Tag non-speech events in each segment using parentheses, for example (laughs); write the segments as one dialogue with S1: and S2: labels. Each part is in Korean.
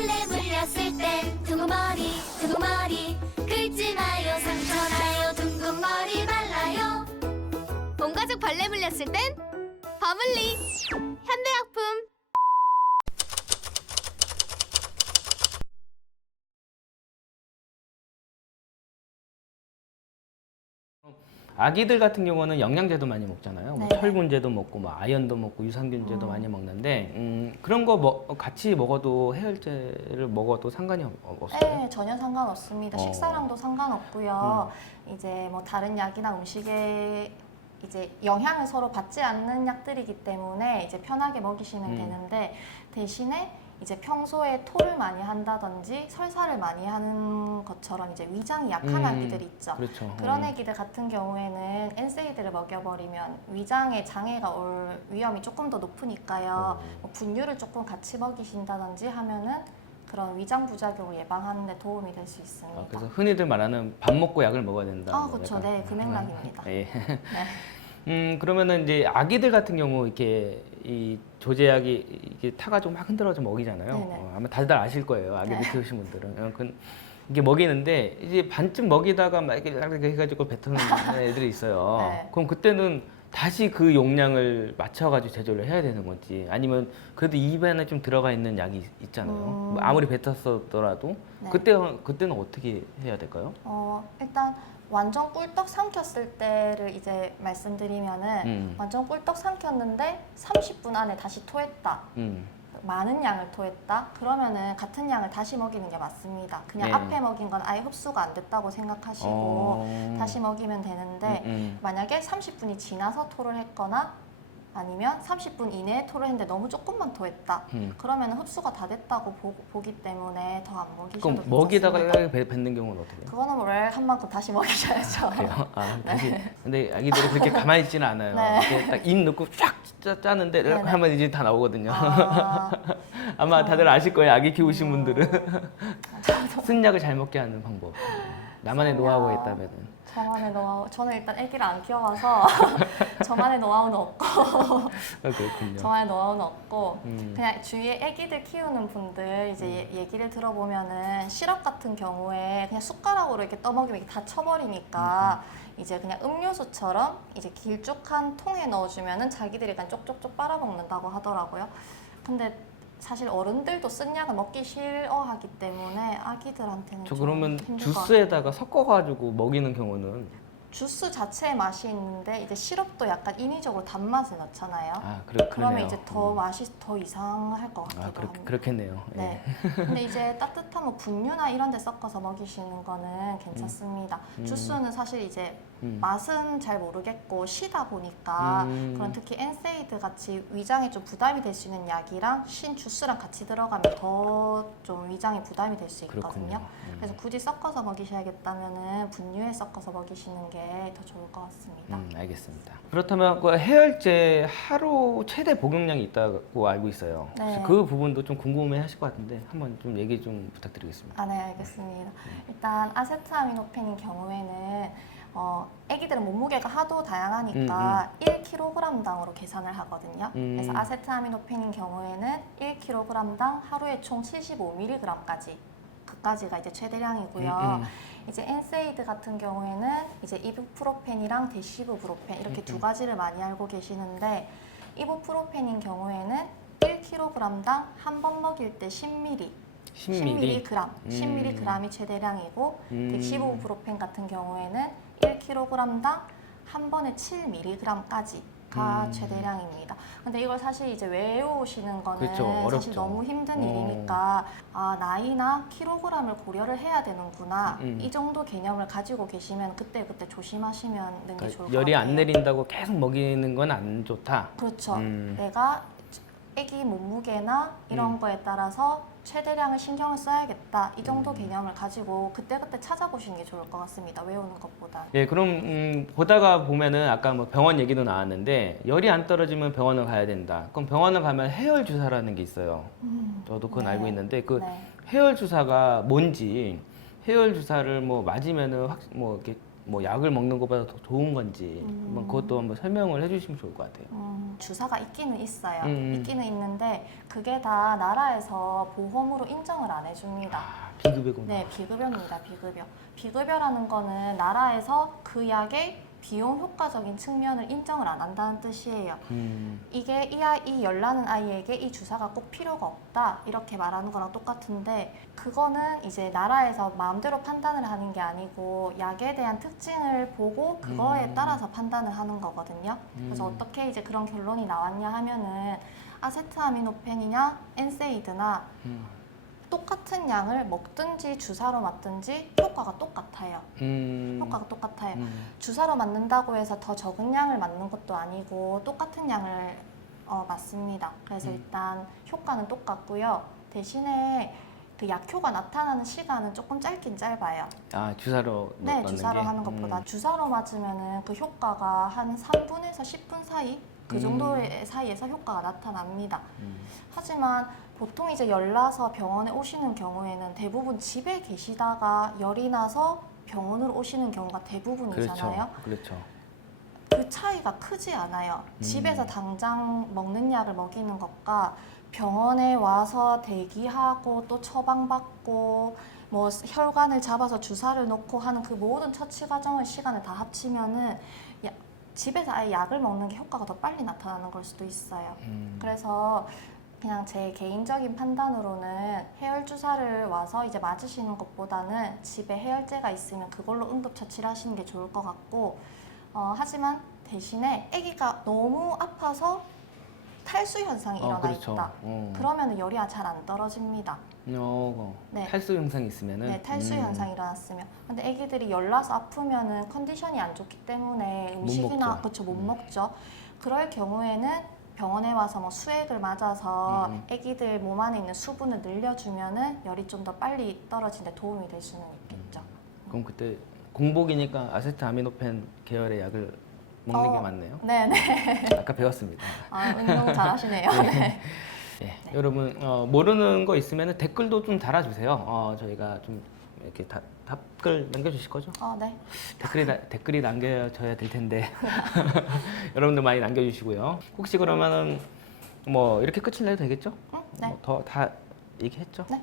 S1: 벌레 물렸을 땐 두구머리 두구머리 긁지 마요 상처 나요 둥근머리 발라요.
S2: 온 가족 벌레 물렸을 땐 버물리 현대약품
S3: 아기들 같은 경우는 영양제도 많이 먹잖아요. 뭐
S4: 네.
S3: 철분제도 먹고, 뭐 아연도 먹고, 유산균제도
S4: 음.
S3: 많이 먹는데 음, 그런 거 먹- 같이 먹어도 해열제를 먹어도 상관이 없- 없어요.
S4: 네, 전혀 상관없습니다.
S3: 어. 음.
S4: 식사량도 상관없고요. 이제 뭐 다른 약이나 음식에 이제 영향을 서로 받지 않는 약들이기 때문에 이제 편하게 먹이시면
S3: 음.
S4: 되는데 대신에 이제 평소에 토를 많이 한다든지 설사를 많이 하는 것처럼 이제 위장이 약한
S3: 음,
S4: 아기들 있죠.
S3: 그렇죠.
S4: 그런
S3: 음.
S4: 애기들 같은 경우에는 엔세이드를 먹여버리면 위장에 장애가 올 위험이 조금 더 높으니까요.
S3: 음.
S4: 뭐 분유를 조금 같이 먹이신다든지 하면은 그런 위장 부작용을 예방하는 데 도움이 될 수 있습니다.
S3: 아, 그래서 흔히들 말하는 밥 먹고 약을 먹어야 된다.
S4: 아,
S3: 뭐
S4: 그렇죠.
S3: 약간
S4: 네, 그 맥락입니다. (laughs)
S3: 예.
S4: 네.
S3: 음 그러면은 이제 아기들 같은 경우 이렇게 이 조제약이 이게 타가지고 막 흔들어서 먹이잖아요.
S4: 네네.
S3: 어, 아마 다들 아실 거예요. 아기들
S4: 네.
S3: 키우신 분들은 어, 그, 이게 먹이는데 이제 반쯤 먹이다가 막 이렇게 해가지고 뱉어는 (laughs) 애들이 있어요.
S4: 네.
S3: 그럼 그때는 다시 그 용량을 맞춰가지고 제조를 해야 되는 건지 아니면 그래도 입안에 좀 들어가 있는 약이 있- 있잖아요.
S4: 음.
S3: 뭐 아무리 뱉었더라도
S4: 네.
S3: 그때 그때는 어떻게 해야 될까요?
S4: 어, 일단 완전 꿀떡 삼켰을 때를 이제 말씀드리면은
S3: 음.
S4: 완전 꿀떡 삼켰는데 30분 안에 다시 토했다.
S3: 음.
S4: 많은 양을 토했다. 그러면은 같은 양을 다시 먹이는 게 맞습니다. 그냥
S3: 네.
S4: 앞에 먹인 건 아예 흡수가 안 됐다고 생각하시고
S3: 어.
S4: 다시 먹이면 되는데
S3: 음, 음.
S4: 만약에 30분이 지나서 토를 했거나 아니면 30분 이내에 토를 했는데 너무 조금만 토했다.
S3: 음.
S4: 그러면 흡수가 다 됐다고 보, 보기 때문에 더 안 먹이셔도
S3: 그럼
S4: 괜찮습니다.
S3: 먹이다가 뱉- 뱉는 경우는 어떻게 해요?
S4: 그거는 뭘한 만큼 다시 먹이셔야죠.
S3: 그래요? 아, (laughs) 다시. 근데 아기들이 그렇게 가만히 있지는 않아요.
S4: 네.
S3: 이렇게 딱 입 넣고 쫙 짜, 짜는데
S4: 네 네.
S3: 하면 이제 다 나오거든요.
S4: 아, (laughs)
S3: 아마 다들 아실 거예요. 아기 키우신
S4: 음.
S3: 분들은 쓴 약을 잘 먹게 하는 방법. 나만의
S4: 쓴
S3: 노하우가
S4: 약.
S3: 있다면은.
S4: 저만의 노하우. 저는 일단 아기를 안 키워봐서 (laughs) 저만의 노하우는 없고
S3: 아, 그렇군요.
S4: 저만의 노하우는 없고
S3: 음.
S4: 그냥 주위에 아기들 키우는 분들 이제 얘- 얘기를 들어보면은 시럽 같은 경우에 그냥 숟가락으로 이렇게 떠먹이면 이렇게 다 쳐버리니까 이제 그냥 음료수처럼 이제 길쭉한 통에 넣어주면은 자기들이 그냥 쪽쪽쪽 빨아먹는다고 하더라고요. 근데 사실 어른들도 쓴 약을 먹기 싫어하기 때문에 아기들한테는
S3: 저
S4: 좀
S3: 그러면
S4: 힘들 것 같아요.
S3: 주스에다가 섞어가지고 먹이는 경우는
S4: 주스 자체의 맛이 있는데 이제 시럽도 약간 인위적으로 단맛을 넣잖아요.
S3: 아 그래
S4: 그러면
S3: 그러네요.
S4: 이제 더
S3: 음.
S4: 맛이 더 이상할 것 같기도
S3: 아 그렇,
S4: 합니다.
S3: 그렇겠네요. 예.
S4: 네. 근데 이제 (laughs) 따뜻한 뭐 분유나 이런 데 섞어서 먹이시는 거는 괜찮습니다.
S3: 음.
S4: 주스는 사실 이제
S3: 음.
S4: 맛은 잘 모르겠고 시다 보니까
S3: 음.
S4: 그런 특히 엔세이드 같이 위장에 좀 부담이 될 수 있는 약이랑 신 주스랑 같이 들어가면 더 좀 위장에 부담이 될 수
S3: 있거든요. 음.
S4: 그래서 굳이 섞어서 먹이셔야겠다면은 분유에 섞어서 먹이시는 게 더 좋을 것 같습니다.
S3: 음, 알겠습니다. 그렇다면 그 해열제 하루 최대 복용량이 있다고 알고 있어요.
S4: 네.
S3: 혹시 그 부분도 좀 궁금해 하실 것 같은데 한번 좀 얘기 좀 부탁드리겠습니다.
S4: 아, 네, 알겠습니다. 일단 아세트아미노펜인 경우에는 어, 아기들은 몸무게가 하도 다양하니까 1kg당으로 계산을 하거든요.
S3: 음.
S4: 그래서 아세트아미노펜인 경우에는 1kg당 하루에 총 75mg까지 그까지가 이제 최대량이고요.
S3: 음, 음.
S4: 이제 엔세이드 같은 경우에는 이제 이부프로펜이랑 데시부프로펜 이렇게
S3: 음,
S4: 두
S3: 음.
S4: 가지를 많이 알고 계시는데 이부프로펜인 경우에는 1kg당 한 번 먹일 때 10ml
S3: 10ml.
S4: 10mg, 10mg이 최대량이고
S3: 음.
S4: 덱시부프로펜 같은 경우에는 1kg당 한 번에 7mg까지가
S3: 음.
S4: 최대량입니다. 근데 이걸 사실 이제 외우시는 거는
S3: 그렇죠. 어렵죠.
S4: 사실 너무 힘든
S3: 어.
S4: 일이니까 아 나이나 킬로그램을 고려를 해야 되는구나
S3: 음.
S4: 이 정도 개념을 가지고 계시면 그때 그때 조심하시면 는게 좋을
S3: 그러니까
S4: 것
S3: 열이
S4: 같아요.
S3: 안 내린다고 계속 먹이는 건 안 좋다.
S4: 그렇죠.
S3: 음.
S4: 내가 아기 몸무게나 이런
S3: 음.
S4: 거에 따라서 최대량을 신경을 써야겠다. 이 정도
S3: 음.
S4: 개념을 가지고 그때그때 찾아보시는 게 좋을 것 같습니다. 외우는 것보다.
S3: 예, 그럼 음, 보다가 보면은 아까 뭐 병원 얘기도 나왔는데 열이 안 떨어지면 병원을 가야 된다. 그럼 병원을 가면 해열 주사라는 게 있어요.
S4: 음.
S3: 저도 그건
S4: 네.
S3: 알고 있는데 그
S4: 네.
S3: 해열 주사가 뭔지 해열 주사를 뭐 맞으면은 확 뭐 이렇게 뭐 약을 먹는 것보다 더 좋은 건지
S4: 음.
S3: 한번 그것도 한번 설명을 해주시면 좋을 것 같아요.
S4: 음, 주사가 있기는 있어요.
S3: 음.
S4: 있기는 있는데 그게 다 나라에서 보험으로 인정을 안 해줍니다.
S3: 아, 비급여구나.
S4: 네, 비급여입니다. 비급여. 비급여라는 거는 나라에서 그 약의 비용 효과적인 측면을 인정을 안 한다는 뜻이에요.
S3: 음,
S4: 이게 이 아이, 이 열나는 아이에게 이 주사가 꼭 필요가 없다 이렇게 말하는 거랑 똑같은데 그거는 이제 나라에서 마음대로 판단을 하는 게 아니고 약에 대한 특징을 보고 그거에
S3: 음.
S4: 따라서 판단을 하는 거거든요. 그래서
S3: 음.
S4: 어떻게 이제 그런 결론이 나왔냐 하면은 아세트아미노펜이냐 엔세이드나
S3: 음,
S4: 똑같은 양을 먹든지 주사로 맞든지 효과가 똑같아요.
S3: 음,
S4: 효과가 똑같아요.
S3: 음,
S4: 주사로 맞는다고 해서 더 적은 양을 맞는 것도 아니고 똑같은 양을 어, 맞습니다. 그래서
S3: 음.
S4: 일단 효과는 똑같고요. 대신에 그 약효가 나타나는 시간은 조금 짧긴 짧아요.
S3: 아 주사로
S4: 네,
S3: 넣는
S4: 주사로
S3: 게?
S4: 하는 것보다
S3: 음,
S4: 주사로 맞으면은 그 효과가 한 3분에서 10분 사이 그
S3: 음.
S4: 정도의 사이에서 효과가 나타납니다.
S3: 음,
S4: 하지만 보통 이제 열 나서 병원에 오시는 경우에는 대부분 집에 계시다가 열이 나서 병원으로 오시는 경우가 대부분이잖아요.
S3: 그렇죠, 그렇죠.
S4: 그 차이가 크지 않아요.
S3: 음.
S4: 집에서 당장 먹는 약을 먹이는 것과 병원에 와서 대기하고 또 처방받고 뭐 혈관을 잡아서 주사를 놓고 하는 그 모든 처치 과정의 시간을 다 합치면은 야- 집에서 아예 약을 먹는 게 효과가 더 빨리 나타나는 걸 수도 있어요.
S3: 음,
S4: 그래서 그냥 제 개인적인 판단으로는 해열 주사를 와서 이제 맞으시는 것보다는 집에 해열제가 있으면 그걸로 응급 처치를 하시는 게 좋을 것 같고 어, 하지만 대신에 아기가 너무 아파서 탈수 현상이
S3: 어,
S4: 일어나
S3: 그렇죠.
S4: 있다.
S3: 어.
S4: 그러면 열이 잘 안 떨어집니다.
S3: 어, 어.
S4: 네.
S3: 탈수 증상이 있으면은
S4: 네, 탈수
S3: 음,
S4: 현상이 일어났으면. 근데 아기들이 열나서 아프면은 컨디션이 안 좋기 때문에
S3: 못
S4: 음식이나
S3: 먹죠.
S4: 그렇죠 못
S3: 음.
S4: 먹죠. 그럴 경우에는 병원에 와서 뭐 수액을 맞아서
S3: 음, 음.
S4: 아기들 몸 안에 있는 수분을 늘려주면은 열이 좀 더 빨리 떨어지는데 도움이 될 수는 있겠죠.
S3: 그럼 그때 공복이니까 아세트아미노펜 계열의 약을 먹는 게
S4: 어.
S3: 맞네요.
S4: 네네.
S3: 아까 배웠습니다.
S4: 아 운동 잘하시네요. 네.
S3: 예, 여러분 어, 모르는 거 있으면 댓글도 좀 달아주세요. 어, 저희가 좀 이렇게 다, 답글 남겨주실 거죠?
S4: 어, 네.
S3: 댓글이 나- 댓글이 남겨져야 될 텐데 (laughs) 여러분들 많이 남겨주시고요. 혹시 그러면은 뭐 이렇게 끝을 내도 되겠죠?
S4: 응? 네.
S3: 뭐 더다 얘기했죠?
S4: 네.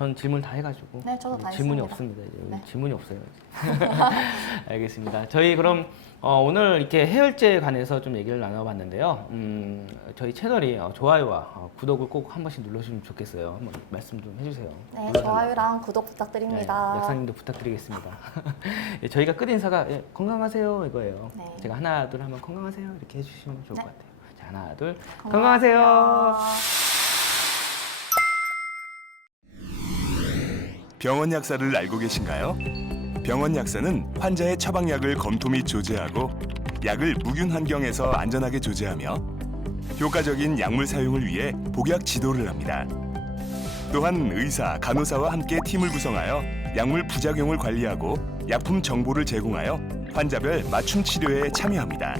S3: 어, 전 질문 다 해가지고
S4: 네, 저도 다
S3: 질문이
S4: 했습니다.
S3: 없습니다. 이제
S4: 네.
S3: 질문이 없어요. (laughs) 알겠습니다. 저희 그럼 어, 오늘 이렇게 해열제에 관해서 좀 얘기를 나눠봤는데요. 음, 저희 채널이 어, 좋아요와 어, 구독을 꼭 한 번씩 눌러주시면 좋겠어요. 한번 말씀 좀 해주세요.
S4: 네,
S3: 눌러달라고.
S4: 좋아요랑 구독 부탁드립니다.
S3: 네, 약사님도 부탁드리겠습니다. (laughs) 예, 저희가 끝 인사가 예, 건강하세요 이거예요.
S4: 네.
S3: 제가 하나 둘 하면 건강하세요 이렇게 해주시면 좋을
S4: 네.
S3: 것 같아요. 자 하나 둘
S4: 건강하세요.
S3: 건강하세요.
S5: 병원 약사를 알고 계신가요? 병원 약사는 환자의 처방약을 검토 및 조제하고 약을 무균 환경에서 안전하게 조제하며 효과적인 약물 사용을 위해 복약 지도를 합니다. 또한 의사, 간호사와 함께 팀을 구성하여 약물 부작용을 관리하고 약품 정보를 제공하여 환자별 맞춤 치료에 참여합니다.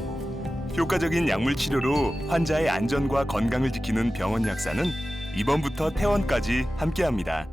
S5: 효과적인 약물 치료로 환자의 안전과 건강을 지키는 병원 약사는 입원부터 퇴원까지 함께합니다.